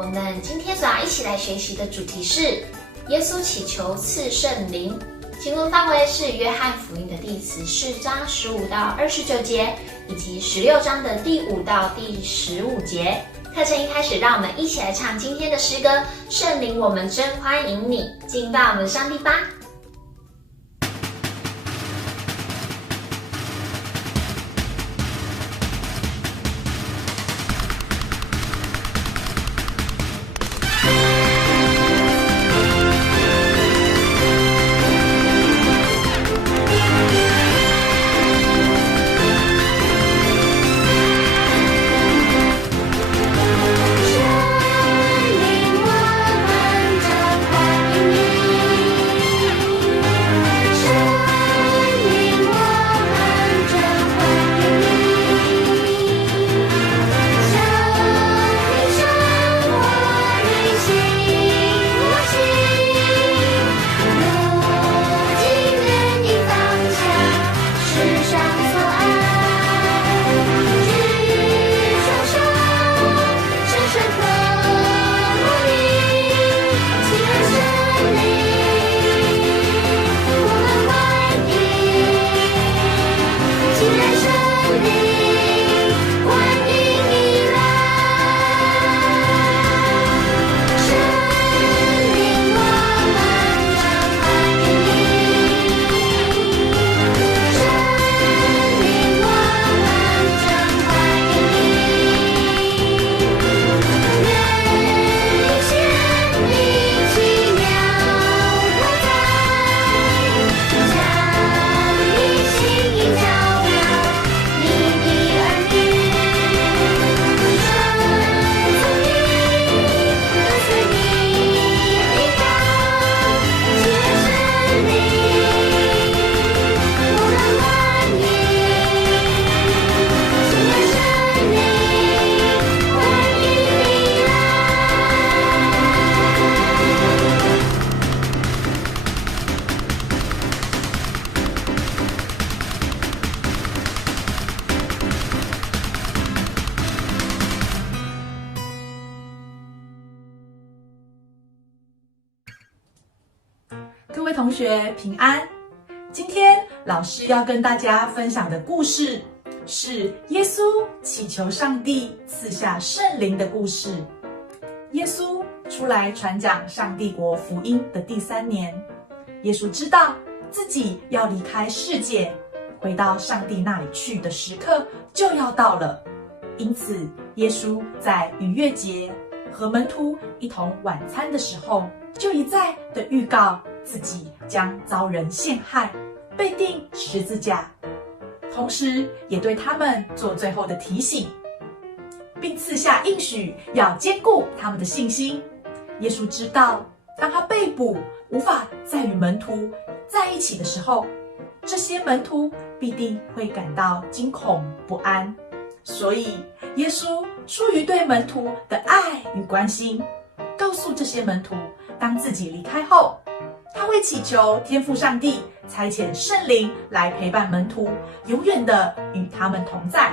我们今天所要一起来学习的主题是耶稣祈求赐圣灵。经文范围是约翰福音的第14章15到29节，以及16章的第5到第15节。课程一开始，让我们一起来唱今天的诗歌《圣灵，我们真欢迎你》，敬拜我们的上帝吧。各位同学平安。今天老师要跟大家分享的故事是耶稣祈求上帝赐下圣灵的故事。耶稣出来传讲上帝国福音的第3年，耶稣知道自己要离开世界，回到上帝那里去的时刻就要到了。因此，耶稣在逾越节和门徒一同晚餐的时候，就一再的预告自己将遭人陷害，被钉十字架，同时也对他们做最后的提醒，并赐下应许要坚固他们的信心。耶稣知道，当他被捕，无法再与门徒在一起的时候，这些门徒必定会感到惊恐不安。所以，耶稣出于对门徒的爱与关心，告诉这些门徒，当自己离开后，他会祈求天父上帝差遣圣灵来陪伴门徒，永远的与他们同在。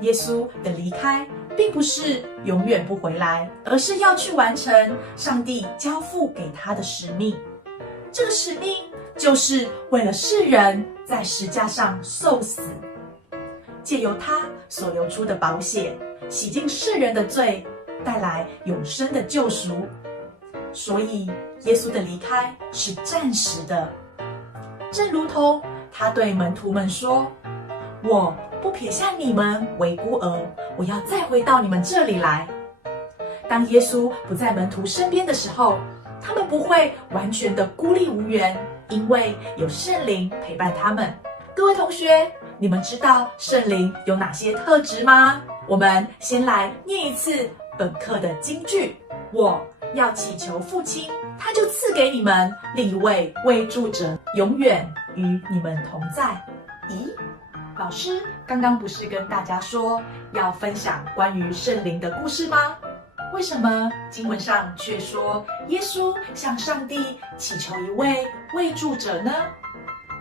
耶稣的离开并不是永远不回来，而是要去完成上帝交付给他的使命。这个使命就是为了世人在十架上受死，借由他所流出的宝血，洗净世人的罪，带来永生的救赎。所以耶稣的离开是暂时的，正如同他对门徒们说，我不撇下你们为孤儿，我要再回到你们这里来。当耶稣不在门徒身边的时候，他们不会完全的孤立无援，因为有圣灵陪伴他们。各位同学，你们知道圣灵有哪些特质吗？我们先来念一次本课的金句，我要祈求父亲，他就赐给你们另一位为助者，永远与你们同在。咦，老师刚刚不是跟大家说要分享关于圣灵的故事吗？为什么经文上却说耶稣向上帝祈求一位为助者呢？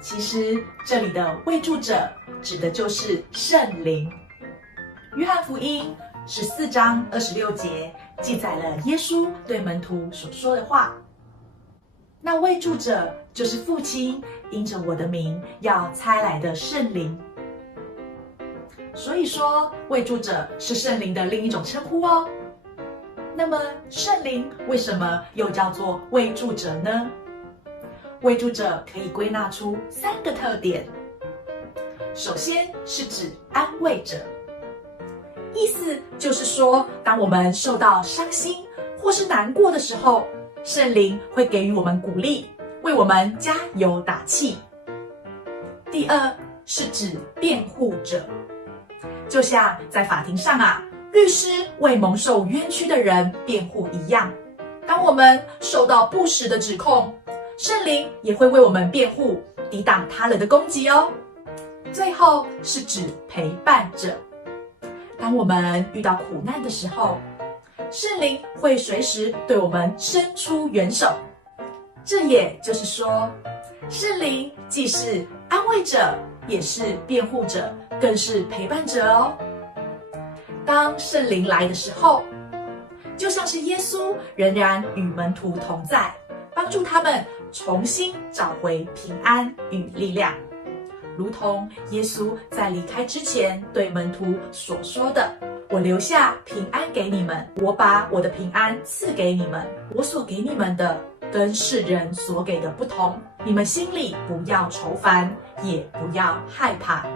其实这里的为助者指的就是圣灵。约翰福音14章26节记载了耶稣对门徒所说的话。那为助者就是父亲因着我的名要差来的圣灵。所以说，为助者是圣灵的另一种称呼哦。那么，圣灵为什么又叫做为助者呢？为助者可以归纳出3个特点。首先是指安慰者，意思就是说，当我们受到伤心或是难过的时候，圣灵会给予我们鼓励，为我们加油打气。第二是指辩护者，就像在法庭上律师为蒙受冤屈的人辩护一样，当我们受到不实的指控，圣灵也会为我们辩护，抵挡他人的攻击哦。最后是指陪伴者，当我们遇到苦难的时候，圣灵会随时对我们伸出援手。这也就是说，圣灵既是安慰者，也是辩护者，更是陪伴者哦。当圣灵来的时候，就像是耶稣仍然与门徒同在，帮助他们重新找回平安与力量，如同耶稣在离开之前对门徒所说的：我留下平安给你们，我把我的平安赐给你们，我所给你们的跟世人所给的不同，你们心里不要愁烦，也不要害怕。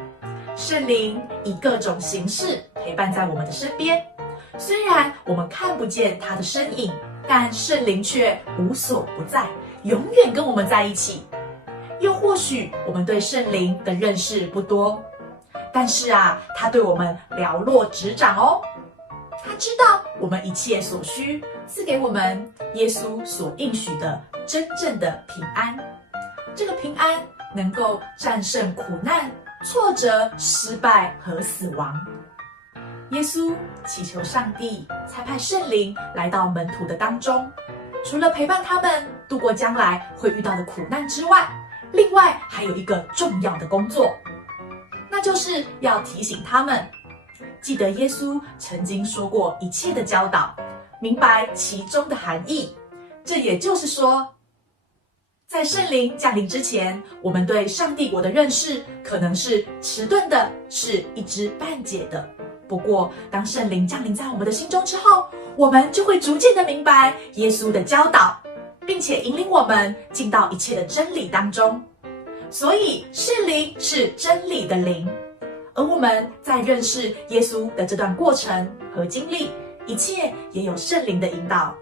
圣灵以各种形式陪伴在我们的身边，虽然我们看不见他的身影，但圣灵却无所不在，永远跟我们在一起。又或许我们对圣灵的认识不多，但是他对我们了若指掌哦。他知道我们一切所需，赐给我们耶稣所应许的真正的平安。这个平安能够战胜苦难、挫折、失败和死亡。耶稣祈求上帝差派圣灵来到门徒的当中，除了陪伴他们度过将来会遇到的苦难之外，另外还有一个重要的工作，那就是要提醒他们记得耶稣曾经说过一切的教导，明白其中的含义。这也就是说，在圣灵降临之前，我们对上帝国的认识可能是迟钝的，是一知半解的。不过，当圣灵降临在我们的心中之后，我们就会逐渐的明白耶稣的教导，并且引领我们进到一切的真理当中。所以，圣灵是真理的灵，而我们在认识耶稣的这段过程和经历，一切也有圣灵的引导。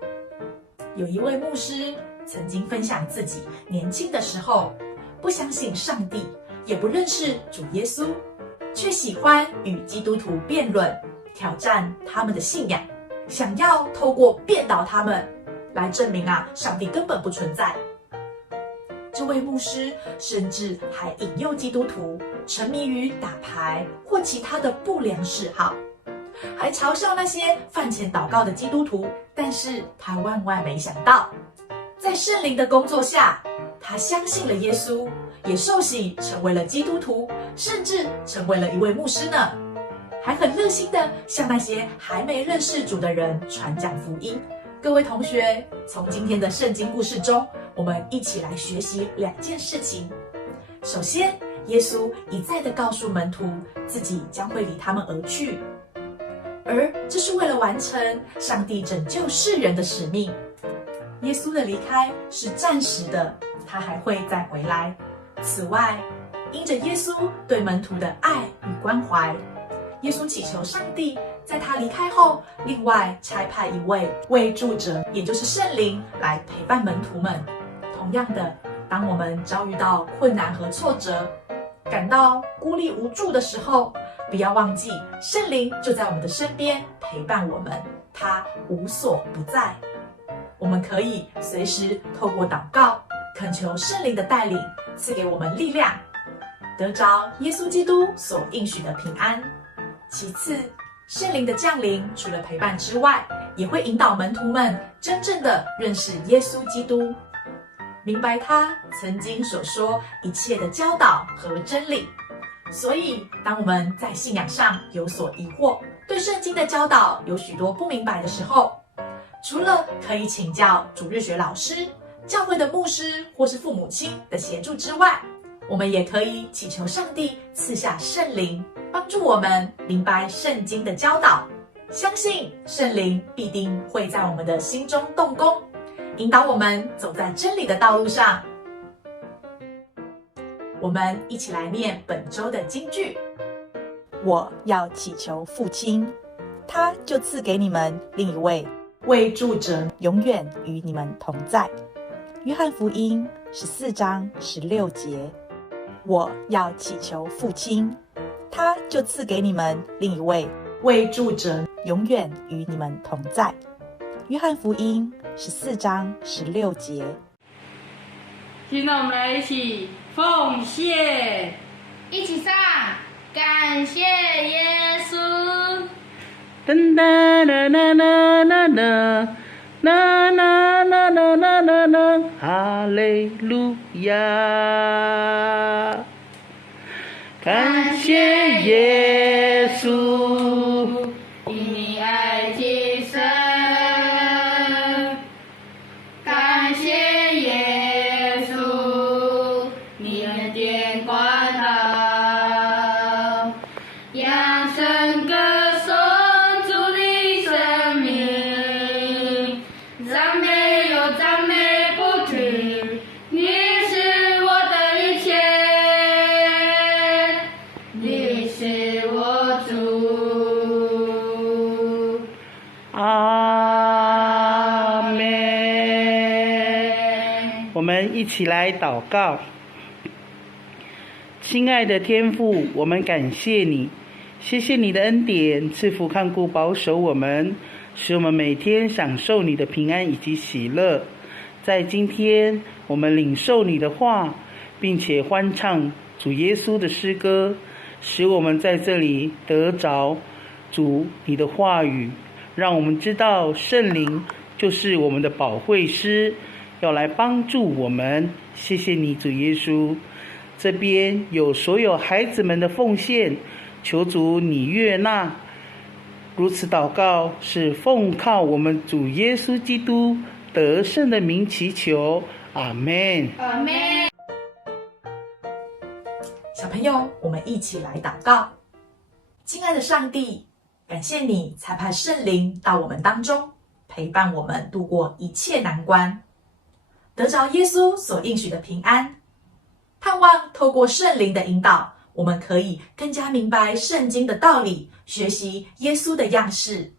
有一位牧师曾经分享自己年轻的时候，不相信上帝，也不认识主耶稣，却喜欢与基督徒辩论，挑战他们的信仰，想要透过辩倒他们来证明上帝根本不存在。这位牧师甚至还引诱基督徒沉迷于打牌或其他的不良嗜好，还嘲笑那些饭前祷告的基督徒。但是他万万没想到，在圣灵的工作下，他相信了耶稣，也受洗成为了基督徒，甚至成为了一位牧师呢，还很热心的向那些还没认识主的人传讲福音。各位同学，从今天的圣经故事中，我们一起来学习2件事情。首先，耶稣一再的告诉门徒，自己将会离他们而去，而这是为了完成上帝拯救世人的使命。耶稣的离开是暂时的，他还会再回来。此外，因着耶稣对门徒的爱与关怀，耶稣祈求上帝在他离开后，另外差派一位为助者，也就是圣灵来陪伴门徒们。同样的，当我们遭遇到困难和挫折，感到孤立无助的时候，不要忘记圣灵就在我们的身边陪伴我们，他无所不在。我们可以随时透过祷告恳求圣灵的带领，赐给我们力量，得着耶稣基督所应许的平安。其次，圣灵的降临除了陪伴之外，也会引导门徒们真正的认识耶稣基督，明白他曾经所说一切的教导和真理。所以，当我们在信仰上有所疑惑，对圣经的教导有许多不明白的时候，除了可以请教主日学老师、教会的牧师或是父母亲的协助之外，我们也可以祈求上帝赐下圣灵，帮助我们明白圣经的教导，相信圣灵必定会在我们的心中动工，引导我们走在真理的道路上。我们一起来念本周的金句。我要祈求父亲，他就赐给你们另一位，为住者永远与你们同在。约翰福音14章16节。我要祈求父亲，他就赐给你们另一位，为住者永远与你们同在。约翰福音14章16节。现在我们来一起奉献，一起上，感谢耶稣。噔哒啦啦啦啦啦啦啦啦啦啦啦啦，哈利路亚！感谢耶稣，因你爱今生。感谢耶稣，你恩典广大，扬声歌颂主的生命，赞美又赞美不停，你是我的一切，你是我主。阿们。我们一起来祷告。亲爱的天父，我们感谢你，谢谢你的恩典，赐福看顾保守我们，使我们每天享受你的平安以及喜乐。在今天，我们领受你的话，并且欢唱主耶稣的诗歌，使我们在这里得着主你的话语，让我们知道圣灵就是我们的保惠师，要来帮助我们。谢谢你，主耶稣。这边有所有孩子们的奉献，求主你悦纳。如此祷告是奉靠我们主耶稣基督得胜的名祈求，阿们。阿们。小朋友，我们一起来祷告。亲爱的上帝，感谢你才派圣灵到我们当中，陪伴我们度过一切难关，得着耶稣所应许的平安。盼望透过圣灵的引导，我们可以更加明白圣经的道理，学习耶稣的样式。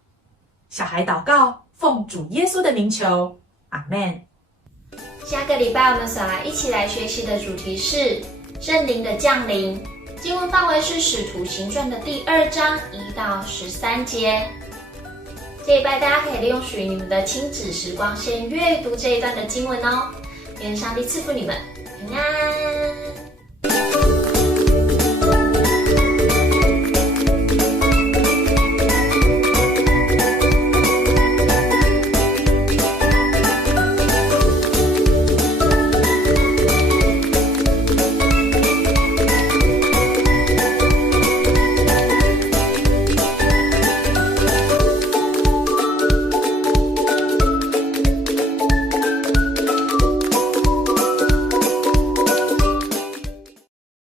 小孩祷告，奉主耶稣的名求，阿们。下个礼拜我们所一起来学习的主题是圣灵的降临，经文范围是使徒行传的第2章1到13节。这礼拜大家可以利用属于你们的亲子时光，先阅读这一段的经文哦。愿上帝赐福你们平安。